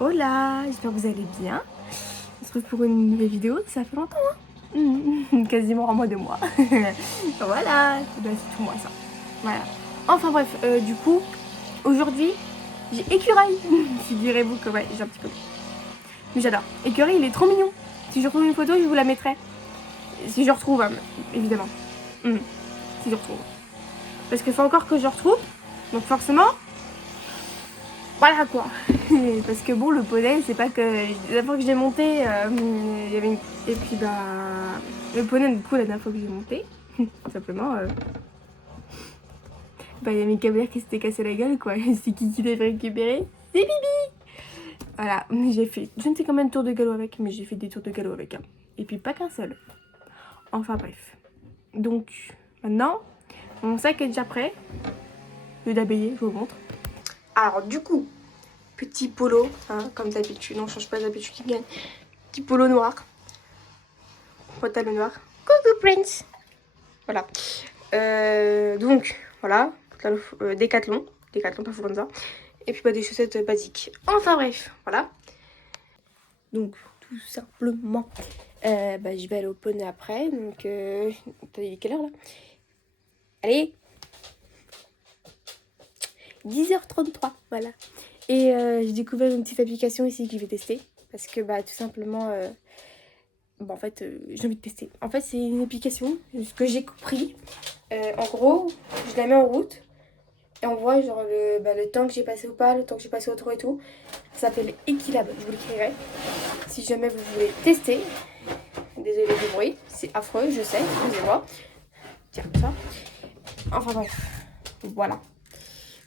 Hola, j'espère que vous allez bien. On se retrouve pour une nouvelle vidéo, ça fait longtemps quasiment un mois, 2 mois. Voilà, c'est tout moi ça. Voilà. Enfin bref, du coup, aujourd'hui, j'ai écureuil. Figurez-vous que ouais, j'ai un petit peu. Mais j'adore. Écureuil, il est trop mignon. Si je retrouve une photo, je vous la mettrai. Si je retrouve, évidemment. Si je retrouve. Parce qu'il faut encore que je retrouve. Donc forcément, voilà quoi. Parce que bon, le poney, c'est pas que la dernière fois que j'ai monté, il y avait une... Et puis bah, le poney, du coup, la dernière fois que j'ai monté, tout simplement, bah, il y a mes cavaliers qui s'étaient cassé la gueule quoi. C'est qui l'avait récupéré? C'est Bibi. Voilà, j'ai fait, je ne sais combien de tours de galop avec, mais j'ai fait des tours de galop avec. Et puis pas qu'un seul. Enfin bref. Donc, maintenant, mon sac est déjà prêt. Le d'abeiller, je vous montre. Alors du coup, petit polo, hein, comme d'habitude, on change pas d'habitude qui gagne. Petit polo noir, pantalon noir. Coucou Prince. Voilà. Donc voilà, Décathlon, pas Fourniza. Et puis bah, des chaussettes basiques. Enfin bref, voilà. Donc tout simplement, bah, je vais aller au poney après. Donc attendez, quelle heure là? Allez, 10h33, voilà. Et j'ai découvert une petite application ici que je vais tester. Parce que bah tout simplement, bah, en fait j'ai envie de tester. En fait c'est une application, ce que j'ai compris. En gros, je la mets en route. Et on voit genre le temps que j'ai passé au pas, le temps que j'ai passé au trot et tout. Ça s'appelle Equilab, je vous l'écrirai. Si jamais vous voulez tester. Désolée du bruit, c'est affreux, je sais, excusez-moi. Tiens, ça. Enfin bref, voilà.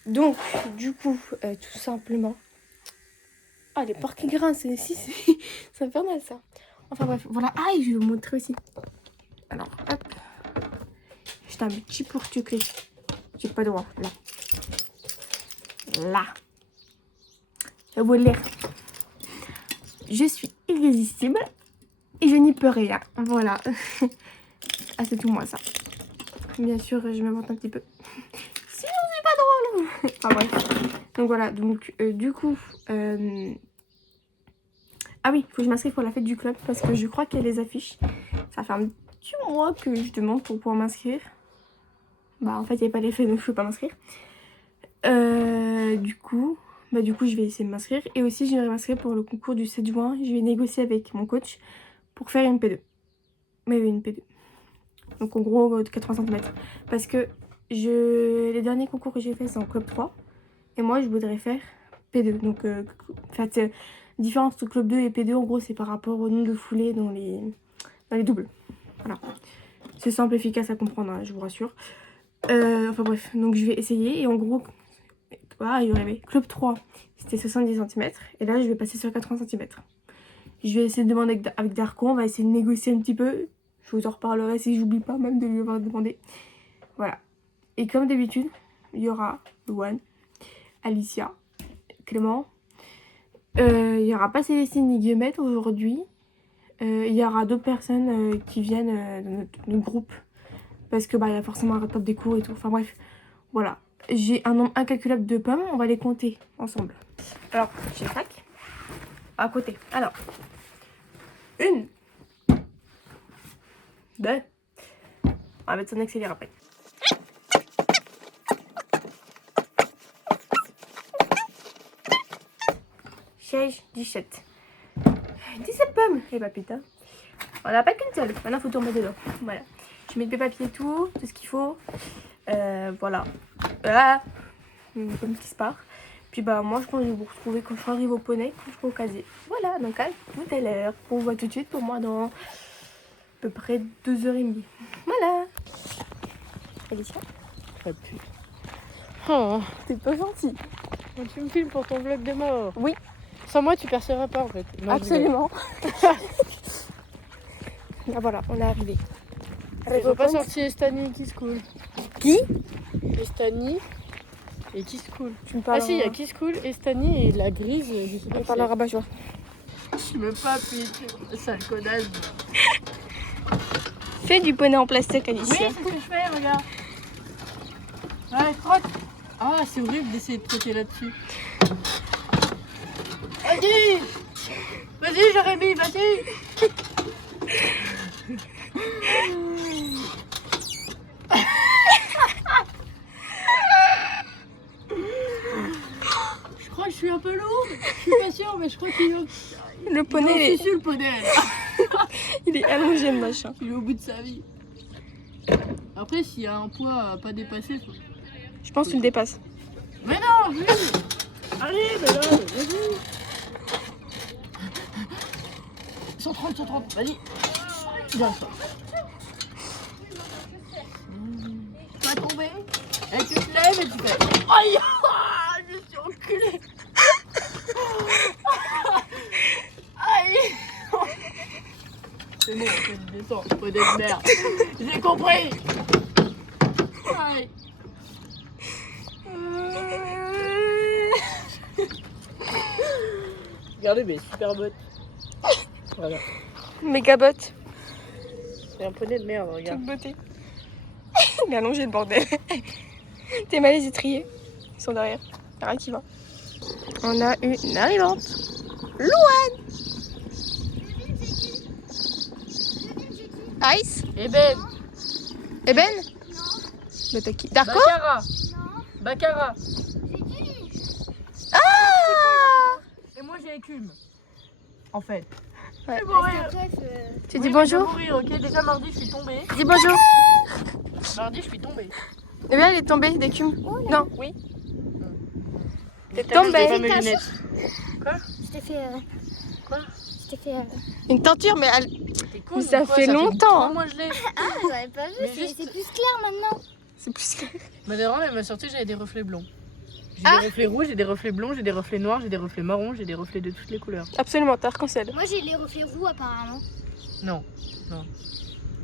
Donc, du coup, tout simplement... Ah, les porcs qui grincent, aussi, c'est infernal, ça. Enfin bref, voilà. Ah, et je vais vous montrer aussi. Alors, hop. J'ai un petit porte-clés. J'ai pas droit, là. Là. Ça vaut l'air. Je suis irrésistible. Et je n'y peux rien. Voilà. Ah, c'est tout moi, ça. Bien sûr, je m'invente un petit peu. Sinon, c'est pas drôle. Enfin bref. Donc voilà, donc du coup... Ah oui, il faut que je m'inscrive pour la fête du club parce que je crois qu'il y a les affiches. Ça fait un petit mois que je demande pour pouvoir m'inscrire. Bah en fait, il n'y a pas les fêtes donc je peux pas m'inscrire. Du coup, je vais essayer de m'inscrire. Et aussi, je vais m'inscrire pour le concours du 7 juin. Je vais négocier avec mon coach pour faire une P2. Mais oui, une P2. Donc en gros, de 80 cm. Parce que les derniers concours que j'ai fait, c'est en club 3. Et moi, je voudrais faire P2. Donc, en fait, différence entre club 2 et P2, en gros, c'est par rapport au nombre de foulées dans les doubles. Voilà. C'est simple, efficace à comprendre, hein, je vous rassure. Enfin bref, donc je vais essayer. Et en gros, il y aurait club 3, c'était 70 cm. Et là, je vais passer sur 80 cm. Je vais essayer de demander avec Darko. On va essayer de négocier un petit peu. Je vous en reparlerai si j'oublie pas même de lui avoir demandé. Voilà. Et comme d'habitude, il y aura Luan, Alicia, Clément. Il n'y aura pas Célestine ni Guillemette aujourd'hui. Il y aura d'autres personnes qui viennent de notre groupe. Parce que il y a forcément un rattrape des cours et tout. Enfin bref, voilà. J'ai un nombre incalculable de pommes. On va les compter ensemble. Alors, j'ai 5 à côté. Alors, 1, 2. On va mettre son accéléré après. 16, 17. 17 pommes. Eh bah putain. On n'a pas qu'une seule. Maintenant, il faut tout remettre dedans. Voilà. Je mets des papiers et tout ce qu'il faut. Voilà. Ah, une pomme qui se part. Puis moi, je pense que je vais vous retrouver quand je arrive au poney, quand je serai au casier. Voilà, donc à tout à l'heure. On voit tout de suite pour moi dans à peu près 2h30. Voilà. Alicia. Ah, putain. Oh, t'es pas gentil. tu me filmes pour ton vlog de mort. Oui. Sans moi, tu perceras pas en fait. Non, absolument. Là voilà, on est arrivé. Ils ont pas sorti Estanie qui se coule. Qui? Estanie et qui se coule. Tu me parles. Ah si, il y a qui se coule, Estanie et la grise, je sais pas. On parle à rabat-joie. Je me pas appuyer, sale connasse. Fais du poney en plastique, Alicia. Oui, c'est ce que je fais, regarde. Ouais, trotte. Ah, c'est horrible d'essayer de trotter là-dessus. Vas-y. Vas-y, Jérémy, vas-y. Je crois que je suis un peu lourde. Je suis pas sûre, mais je crois qu'il est... Le poney, C'est sûr, le poney, là. il est allongé, le machin. Il est au bout de sa vie. Après, s'il y a un poids à pas dépasser, faut... Je pense que tu le dépasses. Mais non, lui. Allez, mais là, vas-y. 130, vas-y. Bien ça. Tu vas tomber. Et tu te lèves et tu fais... Aïe. Je suis enculée. Aïe. C'est bon, on fait une descente. Faut des merdes. J'ai compris. Aïe. Regardez mes super bottes. Voilà. Méga botte. C'est un poney de merde, regarde. Toute beauté. Il est allongé, le bordel. T'es mal les étriers. Ils sont derrière. Y'a rien qui va. On a une arrivante. Louane. Ice. Eben. Eben. Bah t'as qui? Darko. Baccara. Baccara. Ah. Et moi j'ai écume. En fait. Ouais. Je vais mourir. Tu Oui, dis mais bonjour. Je vais mourir, ok. Déjà mardi je suis tombée. Dis bonjour. Mardi je suis tombée. Eh bien, elle est tombée d'écume. Non. Oui. T'es J'ai tombée. pas mes lunettes. Je t'ai fait. Quoi? Je t'ai fait. Une tenture, mais elle... T'es con, Mais ça ou quoi fait longtemps, hein. Moi je l'ai. Ah, j'avais pas vu, Mais c'est juste- c'est plus clair maintenant. c'est plus clair. Ma daronne elle m'a sorti, j'avais des reflets blonds. J'ai Ah. des reflets rouges, j'ai des reflets blonds, j'ai des reflets noirs, j'ai des reflets marrons, j'ai des reflets de toutes les couleurs. Absolument, t'as arc-en-ciel. Moi j'ai les reflets roux apparemment. Non.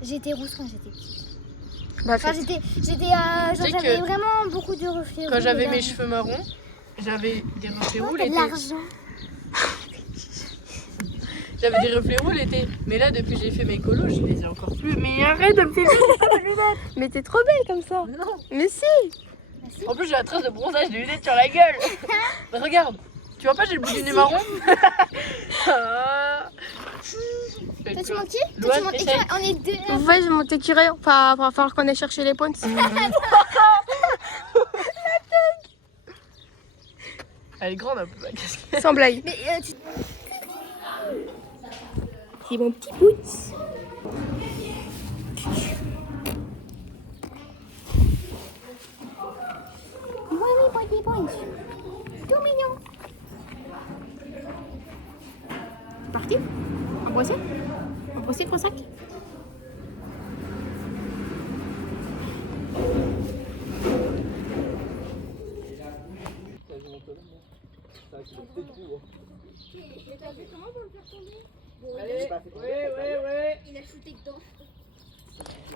J'étais rousse quand j'étais petite. Bah, Enfin, faites. genre, sais j'avais que vraiment beaucoup de reflets roux. Quand j'avais dedans. mes cheveux marrons, j'avais des reflets roux Oh, t'as de l'été. l'argent. J'avais des reflets roux l'été. Mais là, depuis que j'ai fait mes colos, je les ai encore plus. Mais arrête de me filmer. Mais t'es trop belle comme ça. Non. Mais si. En plus, j'ai la trace de bronzage des lunettes sur la gueule. Bah, regarde. Tu vois pas, j'ai le bout du nez marron. Ah. Peux-tu monter Louane, Peux-tu monter essaye. On est deux. Vous voyez, je vais monter curé. Enfin, il va falloir qu'on aille chercher les points. Elle est grande un peu, ma casquette. Sans blague. Mais tu... C'est mon petit bout. Oui, body point. Tout mignon. Parti. Embrasser. Embrasser le sac. Il a shooté dedans.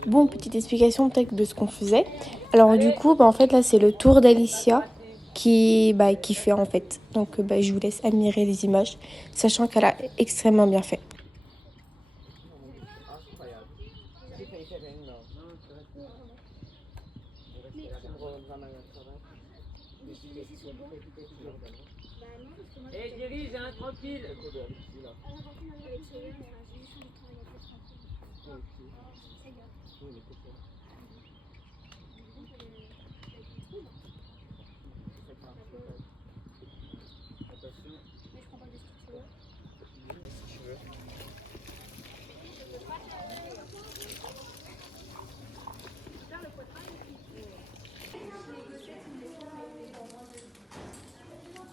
Bon, petite explication peut-être de ce qu'on faisait. Alors du coup, en fait là c'est le tour d'Alicia qui fait en fait. Donc je vous laisse admirer les images, sachant qu'elle a extrêmement bien fait. Eh, dirige, hein, tranquille.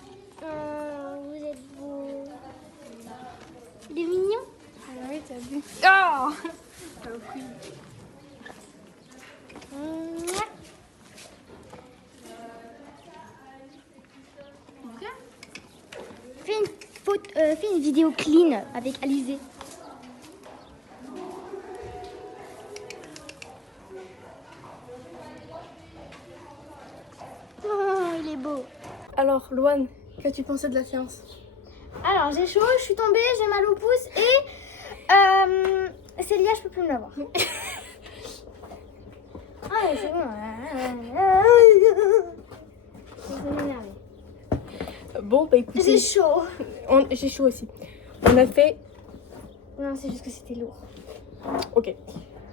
Vous êtes beau. Il est mignon. Ah oui, t'as vu. Oh Mouah. Fais une vidéo clean avec Alizé. Oh, il est beau. Alors Louane, qu'as-tu pensé de la séance? Alors, j'ai chaud, je suis tombée, j'ai mal au pouce et Célia, je peux plus me l'avoir. Ah, c'est bon. Je vais m'énerver. Bon, bah écoutez, J'ai chaud. J'ai chaud aussi. On a fait... Non, c'est juste que c'était lourd. Ok.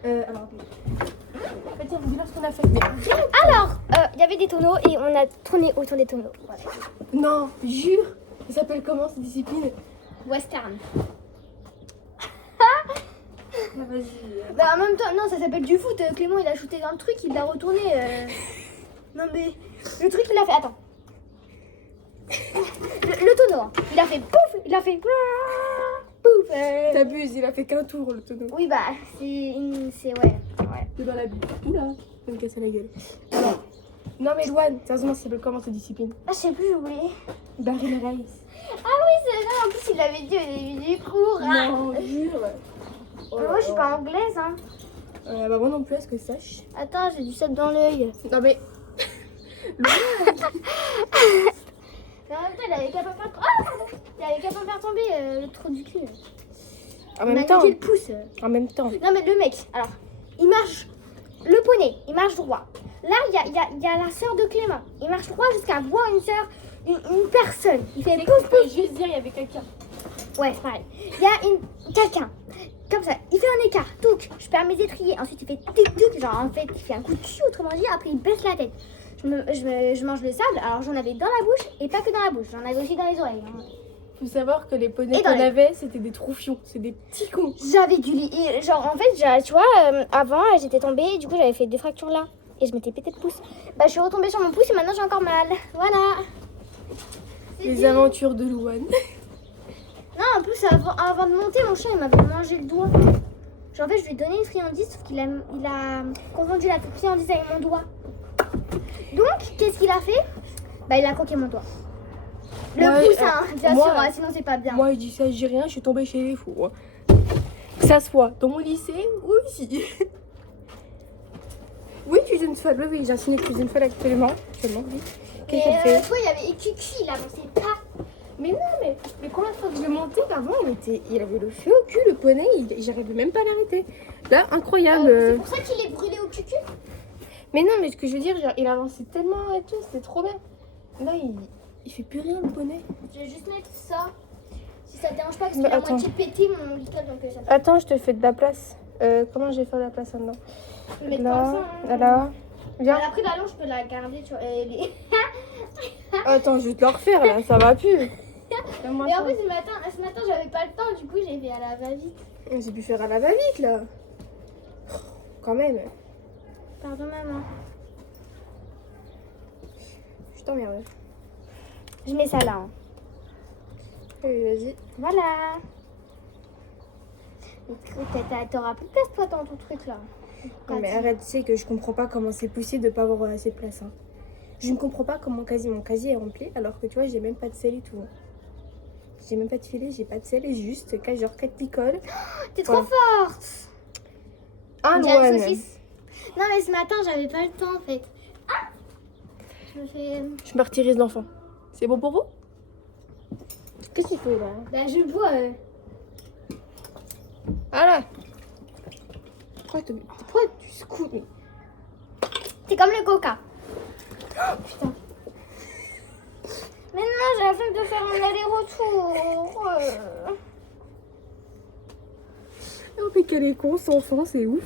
Alors, attendez. Tiens, dis-leur ce qu'on a fait. Mais... Alors, il y avait des tonneaux et on a tourné autour des tonneaux. Voilà. Non, jure. Ça s'appelle comment cette discipline? Western. Ah, vas-y. Bah en même temps, non, ça s'appelle du foot. Clément, il a shooté dans le truc, il l'a retourné. Non mais, le truc, il a fait... Attends. Le tonneau, hein. Il a fait pouf, il a fait... Pouf. T'abuses, il a fait qu'un tour le tonneau. Oui, bah, c'est... Ouais. C'est dans la bulle. Oula, je vais me casser la gueule. Alors, non mais Loane, sérieusement, ça s'appelle comment cette discipline? Ah, je sais plus, j'ai oublié. Baril Race. Ah oui, c'est vrai, en plus, il l'avait dit au début du cours. Ah. Non, jure. Oh là Moi, je suis là. pas anglaise, hein. Bah moi non plus, à ce que je sache. Attends, j'ai du sable dans l'œil. Non mais... Mais en même temps, il avait qu'à pas faire... Ah, pardon. Il avait qu'à pas faire tomber le trou du cul. En Il même m'a temps. niqué le pouce. En même temps. Non, mais le mec, alors, il marche... Le poney, il marche droit. Là, il y a la sœur de Clément. Il marche droit jusqu'à voir une sœur, une personne. Il fait pouf, Je peux juste dire, il y avait quelqu'un. ouais, c'est pareil. Il y a quelqu'un, comme ça, il fait un écart, touc, je perds mes étriers, ensuite il fait tic-touc, genre en fait, il fait un coup de cul, autrement dit, après il baisse la tête. Je mange le sable, alors j'en avais dans la bouche, et pas que dans la bouche, j'en avais aussi dans les oreilles. Hein. Faut savoir que les poneys Et dans qu'on les- avait, c'était des troufions, c'est des petits cons. J'avais du lit, et genre en fait, tu vois, avant j'étais tombée, et du coup j'avais fait des fractures là, et je m'étais pété le pouce. Bah je suis retombée sur mon pouce, et maintenant j'ai encore mal, voilà. Les aventures de Louane. Non, en plus, avant de monter, mon chien, il m'avait mangé le doigt. Genre, en fait, je lui ai donné une friandise, sauf qu'il a confondu la friandise avec mon doigt. Donc, qu'est-ce qu'il a fait? Bah, il a croqué mon doigt. Le Ouais, pouce, hein, bien moi- sûr, hein, sinon c'est pas bien. Moi, je dis ça, je dis rien, je suis tombée chez les fous. Que ça soit dans mon lycée ou ici. Oui, cuisine folle, oui, j'ai enseigné cuisine folle actuellement. Oui. Qu'est-ce qu'elle fait? Toi, il y avait Kiki, il avançait pas. Mais non, mais les premières fois que je le montais, avant, il avait le feu au cul, le poney, j'arrivais même pas à l'arrêter. Là, incroyable. C'est pour ça qu'il est brûlé au cucu. Mais non, mais ce que je veux dire, genre, il avançait tellement et tout, c'était trop bien. Là, il fait plus rien, le poney. Je vais juste mettre ça. Si ça te dérange pas, parce Mais qu'il a attends. moitié pété mon licol, donc ça Attends, je te fais de la place. Comment je vais faire la place maintenant? peut mettre Là, comme ça. Hein. là. Viens. Après, ballon, je peux la garder. Tu vois, Attends, je vais te le refaire, là, ça va plus. Donne-moi Et en ça. plus, ce matin, j'avais pas le temps, du coup, j'ai fait à la va-vite. J'ai pu faire à la va-vite, là. Quand même. Pardon, maman. Je t'emmerde. Je mets ça là. Hein. Oui, vas-y. Voilà. T'auras plus de place, toi, dans ton truc là. Non, mais arrête, tu sais que je comprends pas comment c'est possible de pas avoir assez de place. Hein. Je ne comprends pas comment mon casier est rempli alors que tu vois, j'ai même pas de sel et tout. Hein. J'ai même pas de filet, j'ai pas de sel, j'ai juste genre 4 picoles. T'es trop forte. Un J'ai une Louane. saucisse. Non, mais ce matin, j'avais pas le temps en fait. Ah, je me fais. Je martyrise l'enfant. C'est bon pour vous? Qu'est-ce qu'il fait là? Bah, je bois. Voilà. Pourquoi tu secoues? C'est comme le coca. Oh, putain. Mais non, j'ai la flemme de faire un aller-retour. Oh, mais quel est con, cet enfant, c'est ouf.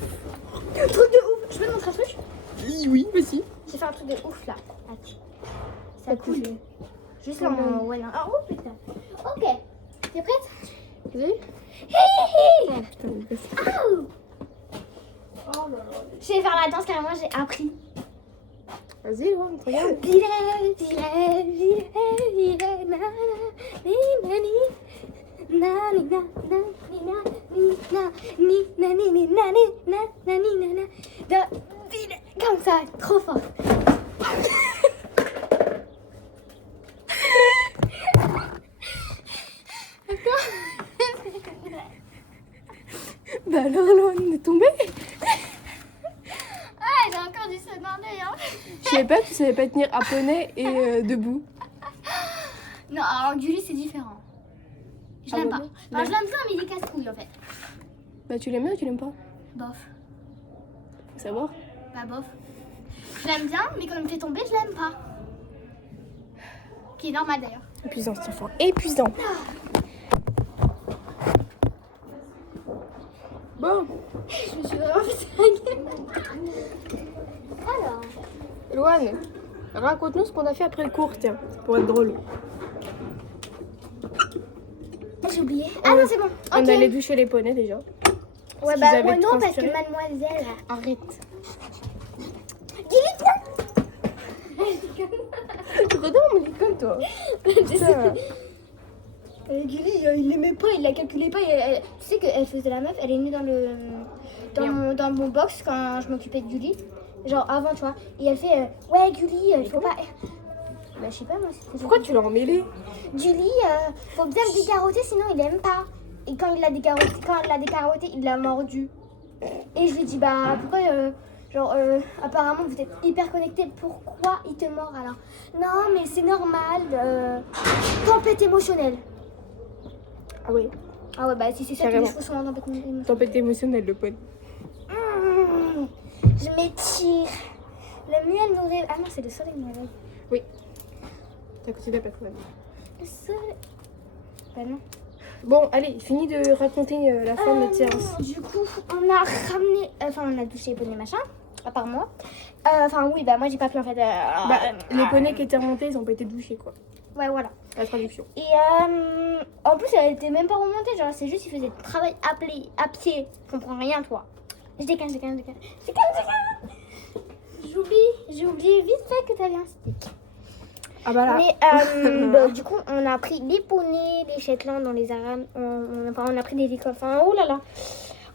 Truc de ouf. Je peux te montrer un truc? Oui, vas-y. J'ai fait un truc de ouf là. Attends. Ça coule. Juste là, en... ouais, non. Ah, oh putain. Ok. T'es prête? Vas-y. Hi, hi. Oh putain, mais qu'est-ce que Aouh. Je vais faire la danse carrément, j'ai appris. Vas-y, ouais, regarde. Comme ça, trop fort. Bah alors, là, on est tombé. Ah, j'ai encore du sang dans l'œil. Hein. Je savais pas que tu savais pas tenir à poney et debout. Non, alors Gulli, c'est différent. Je Ah l'aime bon, pas. bon. Enfin, je l'aime bien, mais il est casse-couille en fait. Bah tu l'aimes bien ou tu l'aimes pas? Bof. Faut savoir. Bah, bof. Je l'aime bien, mais quand il me fait tomber, je l'aime pas. Qui est normal d'ailleurs. Épuisant cet enfant, épuisant. Bon, Je me suis vraiment fait la gueule. Alors, Loane, raconte-nous ce qu'on a fait après le cours, tiens, pour être drôle. j'ai oublié. Ah non, c'est bon. On Ok. allait doucher les poneys déjà. Ouais, qu'ils bah avaient moi non, parce que transpiré. mademoiselle. Arrête. Gilly, Tu redonnes l'école, toi. Putain. Gulli, il l'aimait pas, il la calculait pas. Tu sais qu'elle faisait la meuf, elle est venue dans mon box quand je m'occupais de Gulli. Genre avant, tu vois. Et elle fait ouais, Gulli, il faut pas. Bah, je sais pas, moi. Pourquoi tu l'as emmêlé? Gulli, faut bien le décarotter, sinon il aime pas. Et quand elle l'a décarotté, il l'a mordu. Et je lui dis, bah pourquoi. Apparemment vous êtes hyper connectés, pourquoi il te mord alors? Non, mais c'est normal. Tempête émotionnelle. Ah oui, Ah ouais, bah si c'est ça, tous les Carrément. chevaux sont en tempête émotionnelle. tempête émotionnelle, le pony. Je m'étire. Le miel nous réveille. Ah non, c'est le soleil qui nous réveille. Oui. T'as côté de la personne. Le soleil. Bah non. Bon, allez, finis de raconter la fin de notre séance. Du coup, on a ramené. Enfin, on a douché les poneys machin. À part moi. Enfin, oui, bah moi j'ai pas pu en fait. Les poneys qui étaient remontés, ils ont pas été douchés, quoi. Ouais, voilà. La traduction. Et en plus, elle était même pas remontée. Genre, c'est juste, il faisait le travail à pied. Je comprends rien, toi. Je décale. J'ai oublié vite fait que t'avais un stick. Ah bah là. Mais bah, du coup, on a pris les poneys, les Shetland, on les a on a pris des écoles. Enfin, oh là là.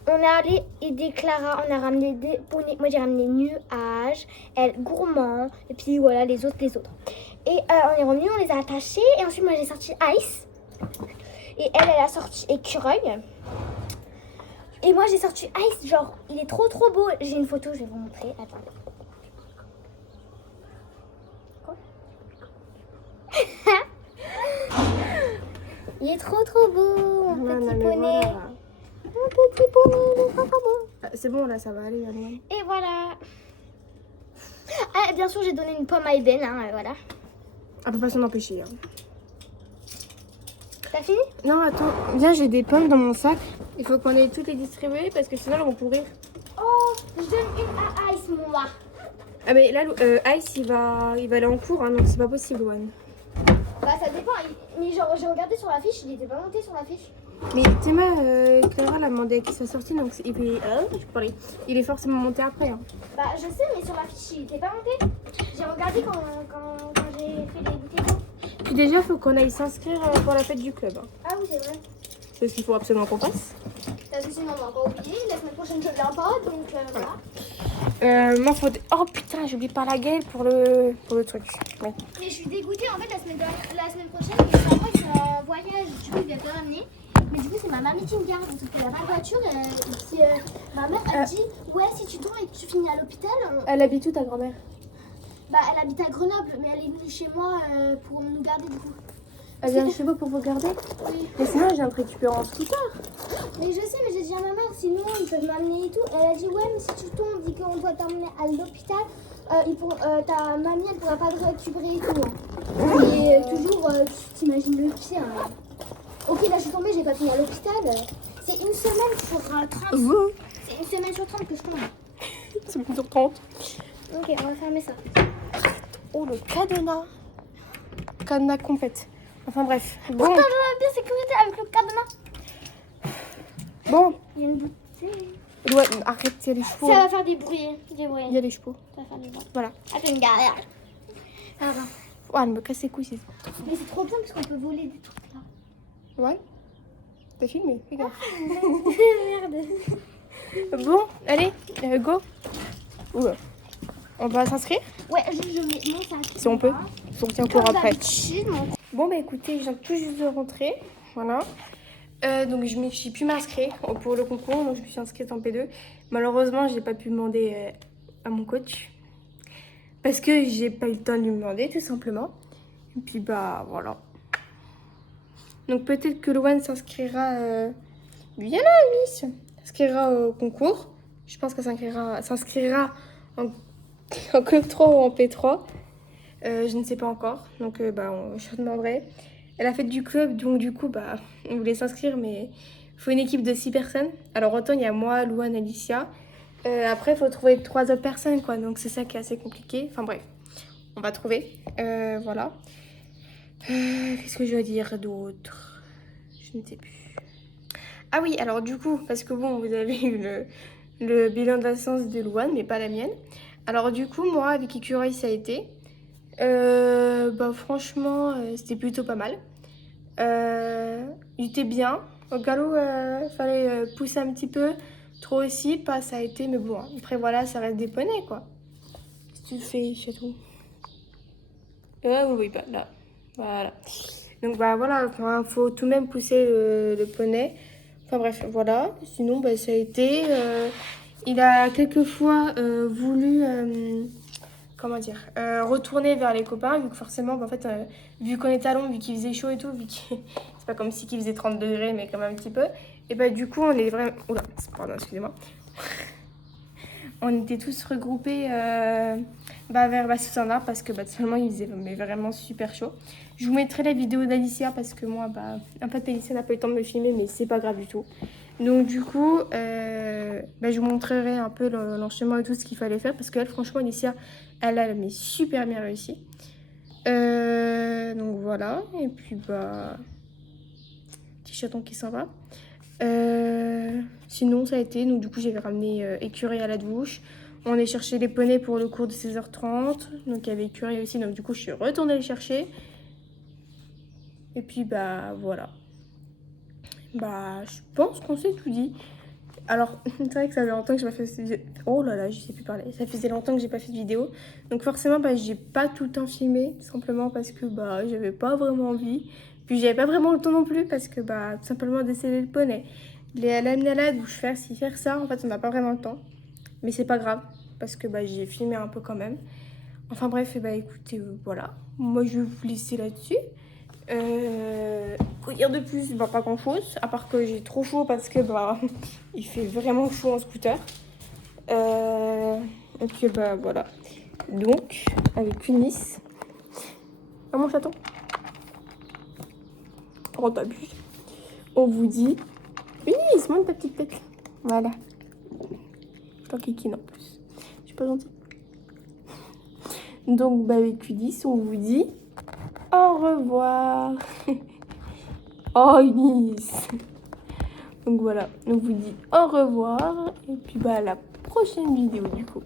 On est allé aider Clara, on a ramené des poneys. Moi, j'ai ramené Nuage, elle Gourmand, et puis voilà, les autres. Et on est revenu, on les a attachés. Et ensuite, moi, j'ai sorti Ice. Et elle a sorti Écureuil. Et moi, j'ai sorti Ice, genre, il est trop beau. J'ai une photo, je vais vous montrer. Attendez. Il est trop beau, mon petit poney. Voilà. Mon petit poney, il est trop beau. Ah, c'est bon, là, ça va aller. Allez. Et voilà. Ah, bien sûr, j'ai donné une pomme à Eben, hein, voilà. On peut pas s'en empêcher. Hein. T'as fini? Non, attends. Viens, j'ai des pommes dans mon sac. Il faut qu'on aille toutes les distribuer parce que sinon, elles vont pourrir. Oh, je donne une à Ice, moi. Ah, mais là, Ice, il va aller en cours, hein, donc c'est pas possible, One. Bah, ça dépend. Mais genre, j'ai regardé sur la fiche, il était pas monté sur la fiche. Mais Théma, Clara l'a demandé à qui ça sortit, donc je peux parler. Il est forcément monté après. Hein. Bah, je sais, mais sur la fiche, il était pas monté. J'ai regardé quand j'ai fait les vidéos. Puis déjà, il faut qu'on aille s'inscrire pour la fête du club. Hein. Ah oui, c'est vrai. C'est ce qu'il faut absolument qu'on fasse. Parce que sinon, on va pas oublier. La semaine prochaine, je viens pas, donc voilà. Moi, faut... Oh putain, j'ai oublié de parler à Gaëlle pour le truc. Oui. Mais je suis dégoûtée, en fait, la semaine prochaine, mes parents, ils sont en voyage, du coup, ils viennent pas m'amener. Mais du coup, c'est ma mamie qui me garde, parce qu'il n'y a pas de voiture. Et puis, ma mère, elle dit, ouais, si tu tombes et que tu finis à l'hôpital, Elle habite où, ta grand-mère? bah, elle habite à Grenoble, mais elle est venue chez moi pour nous garder, du coup. Elle vient chez vous pour vous garder? Oui. Mais sinon, je viens te récupérer en scooter. Mais je sais, mais j'ai dit à ma mère, sinon, ils peuvent m'amener et tout. Elle a dit, ouais, mais si tu tombes et qu'on doit t'emmener à l'hôpital, ta mamie, elle pourra pas te récupérer et tout. Hein. Et toujours, tu t'imagines le pire. Hein. Ok, là, je suis tombée, j'ai pas fini à l'hôpital. C'est une semaine sur 30. C'est une semaine sur 30 que je tombe. C'est plus sur 30. Ok, on va fermer ça. Oh, le cadenas. Cadenas complète. Enfin bref. Bon, Pourtant, j'aurais bien sécurité avec le cadenas. bon. Il y a une bouteille. Ouais, arrête, il y a les chevaux. Ça va faire des bruits. Des bruits. Il y a les chevaux. Ça va faire des bruits. Voilà. Attends, une galère. Ah, non. Oh, elle me casse les couilles, c'est ça. Mais c'est trop bien parce qu'on peut voler des trucs là. Ouais. T'as filmé, fais gaffe. Merde. Bon, allez, go. Oula. On va s'inscrire Ouais, je mets mon sac. si on peut. On tient court Comme après. d'habitude, mon- Bon, bah écoutez, je viens tout juste de rentrer. Voilà. Donc j'ai pu m'inscrire pour le concours, donc je me suis inscrite en P2. Malheureusement, j'ai pas pu demander à mon coach parce que j'ai pas eu le temps de lui demander, tout simplement. Et puis bah voilà. Donc peut-être que Loane s'inscrira. Bien là, Alice. S'inscrira au concours. Je pense qu'elle s'inscrira en club 3 ou en P3. Je ne sais pas encore. Donc je demanderai. Elle a fait du club, donc du coup, bah, on voulait s'inscrire, mais il faut une équipe de 6 personnes. Alors autant il y a moi, Louane, Alicia. Après, il faut trouver 3 autres personnes, quoi. Donc c'est ça qui est assez compliqué. Enfin bref, on va trouver. Voilà. Qu'est-ce que je dois dire d'autre? Je ne sais plus. Ah oui, alors du coup, parce que bon, vous avez eu le bilan de la séance de Louane, mais pas la mienne. Alors du coup, moi, avec Écureuil, ça a été. Bah franchement, c'était plutôt pas mal. Il était bien. Au galop, fallait pousser un petit peu. Trop aussi, pas ça a été, mais bon. Après voilà, ça reste des poneys, quoi. Qu'est-ce que tu fais, chatou? Ah oui, oui, bah là. Voilà. Donc bah voilà, enfin, faut tout de même pousser le poney. Enfin bref, voilà. Sinon, bah, ça a été. Il a quelquefois voulu, comment dire, retourner vers les copains, vu que forcément, bah, en fait, vu qu'on était à Londres, vu qu'il faisait chaud et tout, vu que c'est pas comme si qu'il faisait 30 degrés, mais quand même un petit peu. Et bah du coup, on est vraiment. Oula, pardon, excusez-moi. On était tous regroupés bah, vers la sous un arbre parce que bah, seulement il faisait mais vraiment super chaud. Je vous mettrai la vidéo d'Alicia parce que moi, bah, en fait, Alicia n'a pas eu le temps de me filmer, mais c'est pas grave du tout. Donc du coup, bah, je vous montrerai un peu l'enchaînement et tout ce qu'il fallait faire parce qu'elle, franchement, Alicia, elle a mais super bien réussi. Donc voilà, et puis bah, petit chaton qui s'en va. Sinon, ça a été. Donc, du coup, j'avais ramené Écureuil à la douche. On est cherché les poneys pour le cours de 16h30. Donc, il y avait Écureuil aussi. Donc, du coup, je suis retournée les chercher. Et puis, bah, voilà. Bah, je pense qu'on s'est tout dit. Alors, c'est vrai que ça fait longtemps que j'ai pas fait cette vidéo. Oh là là, je sais plus parler. Ça faisait longtemps que j'ai pas fait de vidéo. Donc, forcément, bah, j'ai pas tout le temps filmé. Simplement parce que, bah, j'avais pas vraiment envie. Puis, j'avais pas vraiment le temps non plus parce que, bah, tout simplement d'essayer le poney. L'amener à la douche, faire ci, faire ça, en fait, on n'a pas vraiment le temps. Mais c'est pas grave, parce que bah, j'ai filmé un peu quand même. Enfin bref, bah écoutez, voilà. Moi, je vais vous laisser là-dessus. Quoi dire de plus? Bah, pas grand-chose, à part que j'ai trop chaud parce que bah, il fait vraiment chaud en scooter. Et puis bah voilà. Donc, avec Eunice. Ah mon chaton. Oh, t'abuses. On vous dit... Eunice, monte ta petite tête. Voilà. Je kikine en plus. Je suis pas gentille. Donc, bah, avec Q10, on vous dit au revoir. Oh, Eunice. Donc, voilà. On vous dit au revoir. Et puis, bah, à la prochaine vidéo, du coup.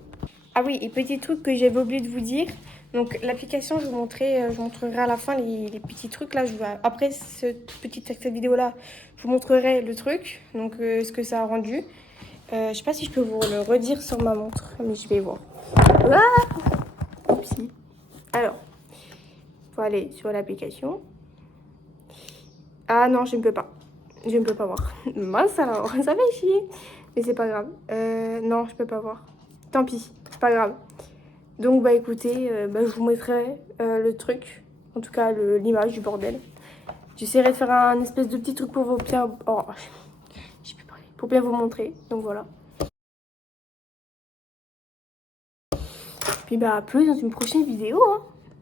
Ah oui, et petit truc que j'avais oublié de vous dire. Donc, l'application, je vous montrerai à la fin les petits trucs là. Après cette vidéo-là, je vous montrerai le truc. Donc, ce que ça a rendu. Je sais pas si je peux vous le redire sur ma montre, mais je vais voir. Ah, oupsie. Alors, faut aller sur l'application. Ah non, je ne peux pas. Je ne peux pas voir. Mince alors, ça fait chier. Mais c'est pas grave. Non, je peux pas voir. Tant pis, c'est pas grave. Donc bah écoutez, bah, je vous mettrai le truc. En tout cas, l'image du bordel. J'essaierai de faire un espèce de petit truc pour vous bien... Oh, je peux parler. Pour bien vous montrer. Donc voilà. Puis bah à plus dans une prochaine vidéo. Hein.